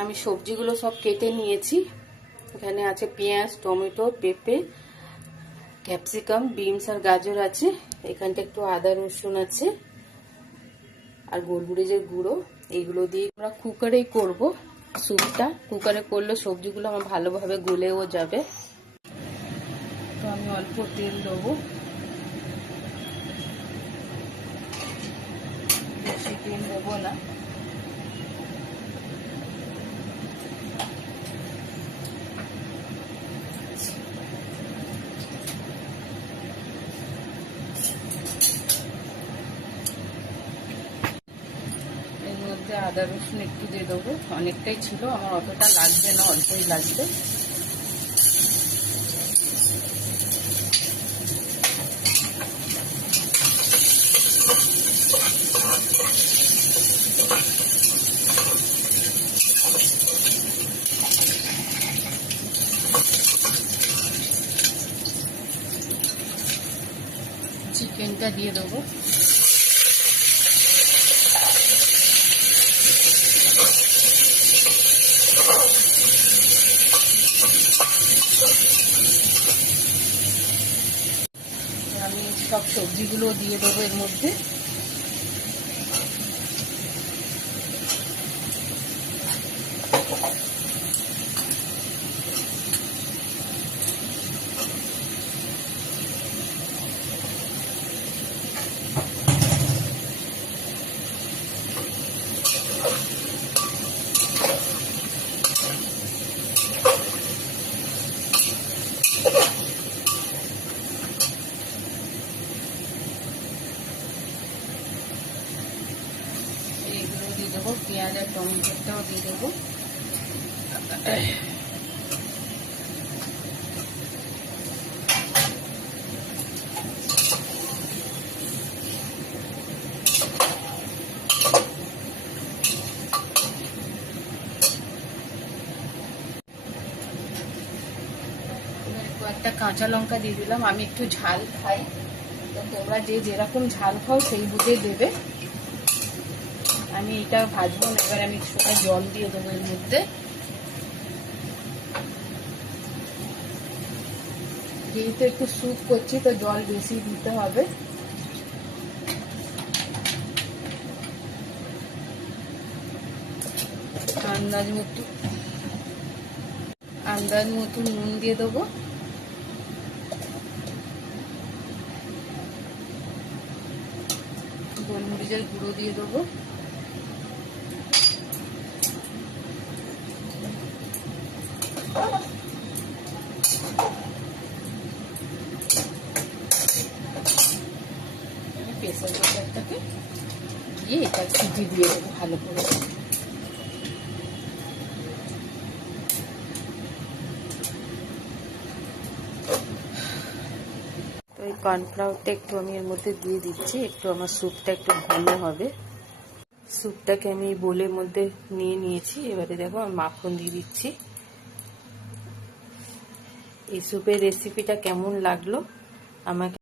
আমি সবজিগুলো সব কেটে নিয়েছি। এখানে আছে পেঁয়াজ, টমেটো, পেঁপে, ক্যাপসিকাম, বিনস আর গাজর আছে। এখানটা একটু আদা রসুন আছে আর গোলমরিচের গুঁড়ো। এইগুলো দিয়ে আমরা কুকারেই করব স্যুপটা। কুকারে করলে সবজিগুলো আমার ভালোভাবে গলেও যাবে। তো আমি অল্প তেল দেবো, বেশি তেল দেবো না। এর মধ্যে আদা রসুন একটু দিয়ে দেবো, অনেকটাই ছিল, আমার অতটা লাগবে না, অল্পই লাগবে। চিকেনটা দিয়ে দেবো। আমি সব সবজিগুলো দিয়ে দেবো এর মধ্যে। এইগুলো দিয়ে দেবো, পেঁয়াজ আর টমেটোটাও দিয়ে দেবো। কয়েকটা কাঁচা লঙ্কা দিয়ে দিলাম, আমি একটু ঝাল খাই, তো তোমরা যে যেরকম ঝাল খাও সেই বুঝে দেবে। আমি এটা ভাজবো না, এবার আমি একটু জল দিয়ে দেবো এর মধ্যে। যেহেতু একটু স্যুপ করছি তো জল বেশি দিতে হবে। আন্দাজ মতো নুন দিয়ে দেবো। গোলমরিচের গুঁড়ো দিয়ে দেবো। প্রেসার কুকারটাকে দিয়ে এটা সিটি দিয়ে দেবো ভালো করে। তো এই কর্নফ্লাওয়ারটা একটু আমি এর মধ্যে দিয়ে দিচ্ছি, একটু আমার স্যুপটা একটু ঘন হবে। স্যুপটাকে আমি বোলের মধ্যে নিয়ে নিয়েছি। এবারে দেখো আমি মাখন দিয়ে দিচ্ছি। এই স্যুপের রেসিপিটা কেমন লাগলো আমাকে